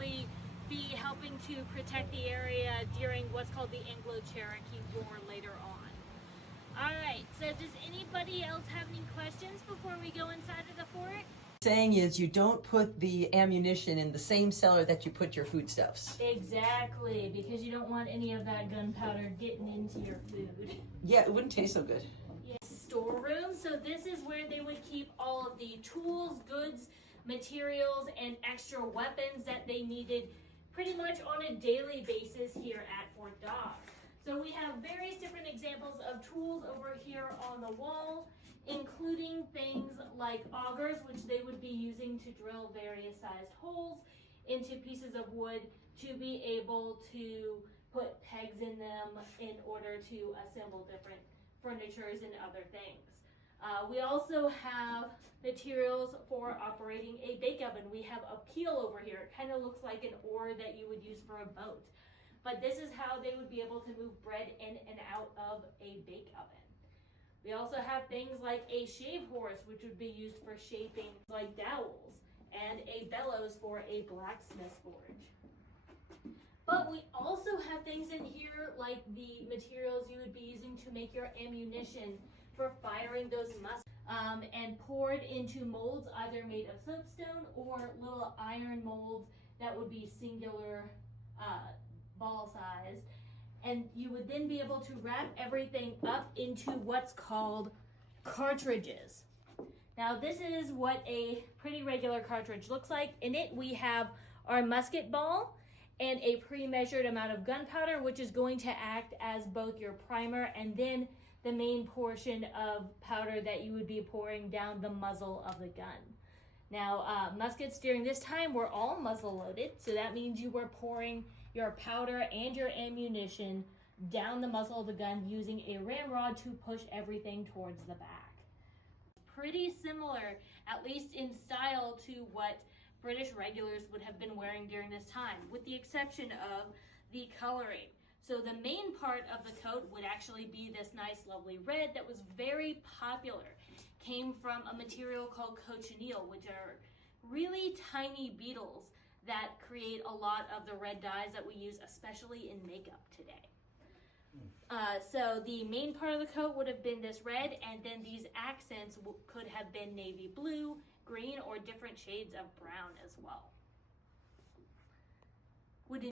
definitely be helping to protect the area during what's called the Anglo-Cherokee War later on. All right, so does anybody else have any questions before we go inside of the fort? Saying is you don't put the ammunition in the same cellar that you put your foodstuffs. Exactly, because you don't want any of that gunpowder getting into your food. Yeah, it wouldn't taste so good. Yeah. Storeroom, so this is where they would keep all of the tools, goods, materials, and extra weapons that they needed pretty much on a daily basis here at Fort Dodge. So we have various different examples of tools over here on the wall, including things like augers, which they would be using to drill various sized holes into pieces of wood to be able to put pegs in them in order to assemble different furnitures and other things. We also have materials for operating a bake oven. We have a peel over here. It kind of looks like an oar that you would use for a boat. But this is how they would be able to move bread in and out of a bake oven. We also have things like a shave horse, which would be used for shaping like dowels, and a bellows for a blacksmith's forge. But we also have things in here like the materials you would be using to make your ammunition for firing those muskets, and poured into molds either made of soapstone or little iron molds that would be singular ball sized. And you would then be able to wrap everything up into what's called cartridges. Now this is what a pretty regular cartridge looks like. In it we have our musket ball and a pre-measured amount of gunpowder, which is going to act as both your primer and then the main portion of powder that you would be pouring down the muzzle of the gun. Now, muskets during this time were all muzzle loaded, so that means you were pouring your powder and your ammunition down the muzzle of the gun using a ramrod to push everything towards the back. Pretty similar, at least in style, to what British regulars would have been wearing during this time, with the exception of the coloring. So the main part of the coat would actually be this nice lovely red that was very popular. Came from a material called cochineal, which are really tiny beetles that create a lot of the red dyes that we use, especially in makeup today. So the main part of the coat would have been this red, and then these accents could have been navy blue, green, or different shades of brown as well.